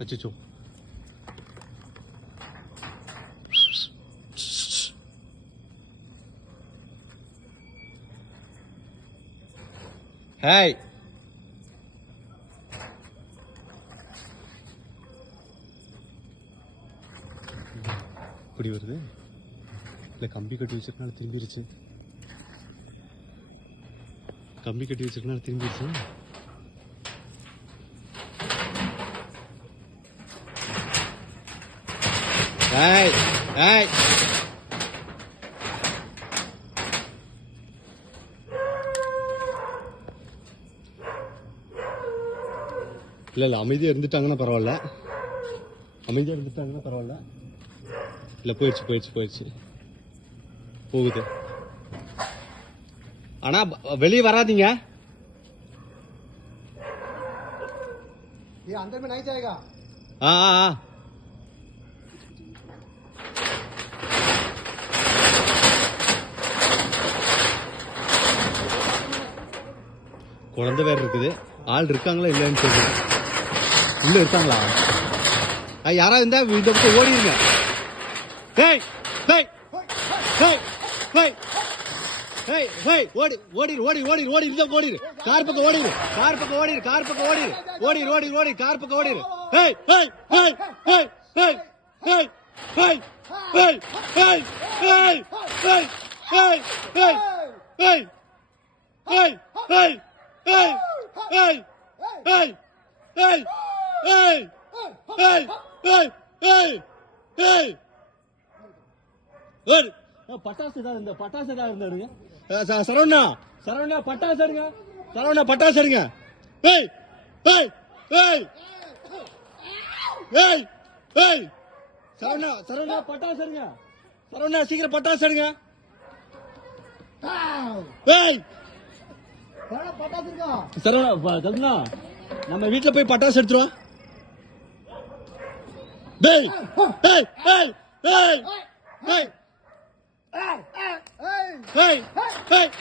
அச்சோ ஹாய். இப்படி வருது? இல்லை கம்பி கட்டி வச்சிருக்கனால திரும்பிடுச்சு கம்பி கட்டி வச்சிருக்கனால திரும்பிடுச்சு ஏய் ஏய் இல்லை இல்லை அமைதியாக இருந்துட்டாங்கன்னா பரவாயில்ல. அமைதியாக இருந்துட்டாங்கன்னா பரவாயில்ல. இல்லை போயிடுச்சு போயிடுச்சு போயிடுச்சு. போகுது. ஆனால் வெளியே வராதிங்க. ஆ அந்த ஆ ஆ. குழந்தை வேற இருக்குது ஆள் இருக்காங்களா இல்லைன்னு சொல்லுங்க உள்ள இருக்காங்களா ஆ, யாராவது இருந்தா இந்த பக்கம் ஓடிடுங்க டேய் டேய் டேய் டேய் டேய் டேய் ஓடி ஓடிரு ஓடி ஓடி ஓடி இந்த ஓடிடு கார் பக்கம் ஓடிடு கார் பக்கம் ஓடிடு கார் பக்கம் ஓடிடு ஓடி ஓடி ஓடி கார் பக்கம் ஓடிடு hey hey hey hey hey hey hey hey hey hey hey hey hey hey hey hey ஏய், பட்டாசு தான் இந்த பட்டாசு தான் இருந்தாருங்க சரவணா. சரவணா பட்டாசு எடுங்க. சரவணா பட்டாசு எடுங்க. ஏய் ஏய் ஏய் ஏய் ஏய் சரவணா சரவணா. பட்டாசு எடுங்க. சரவணா சீக்கிரம் பட்டாசு எடுங்க. ஏய் சரவணா கல்னா நம்ம வீட்டுல போய் பட்டாசு எடுத்துருவோம் டேய் டேய் டேய் டேய்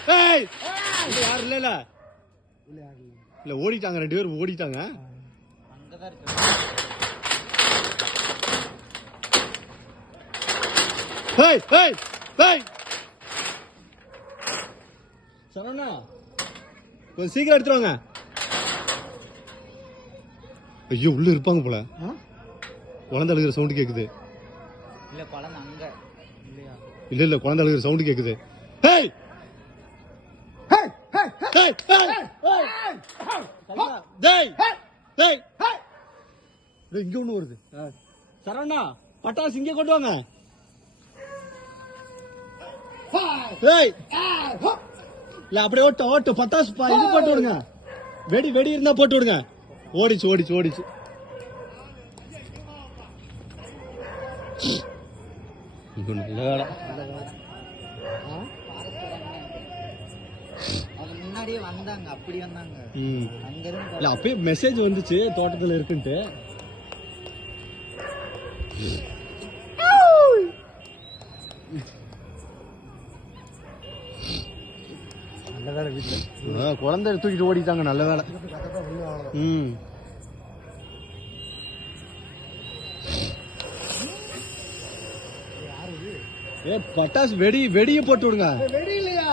டேய். இல்ல ஓடிட்டாங்க ரெண்டு பேரும் ஓடிட்டாங்க. சரவணா கொஞ்சம் சீக்கிரம் எடுத்துட்டு வாங்க. ஐயோ உள்ள இருப்பாங்க போல. குழந்தை அழுகிற சவுண்ட் கேக்குது. இல்ல குழந்தை அங்க. இல்லையா? இல்ல இல்ல குழந்தை அழுகிற சவுண்ட் கேக்குது. ஹேய் டேய் டேய் டேய் டேய் டேய் டேய் இங்க ஒண்ணு வருது. சரவணா பட்டாசு இங்க கொண்டு வாங்க. டேய் இல்ல அப்படியே ஓட்டு ஓட்டு பட்டாசு பா- இது போட்டு விடுங்க. வெடி வெடி இருந்தா போட்டு விடுங்க. ஓடிச்சு ஓடிச்சு ஓடிச்சு. நல்ல வேலை. முன்னாடியே வந்தாங்க அப்படி வந்தாங்க ம். அங்க இருந்து இல்ல அப்பயே மெசேஜ் வந்துச்சு தோட்டத்துல இருக்குன்ட்டு. நல்ல வேலை வீட்டுல குழந்தை தூக்கிட்டு ஓடிட்டாங்க நல்ல வேலை. ம். ஏ பட்டாசு வெடி வெடியை போட்டு விடுங்க. வெடி இல்லையா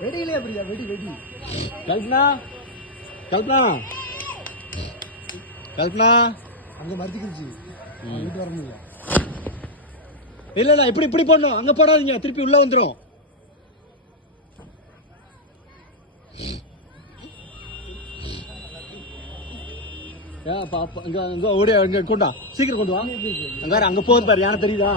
வெடி இல்லையா பிரியா? வெடி வெடி. கல்பனா கல்பனா. கல்பனா. அங்க மறுத்துக்கிடுச்சு வீட்டு வர முடியல இல்ல இல்ல இப்படி இப்படி பண்ணும் அங்க போடாதீங்க. திருப்பி உள்ள வந்துரும். இங்க இங்க ஓடி இங்க கொண்டா. சீக்கிரம் கொண்டு வா. அங்க அங்க போகுது பாரு யானை தெரியுதா?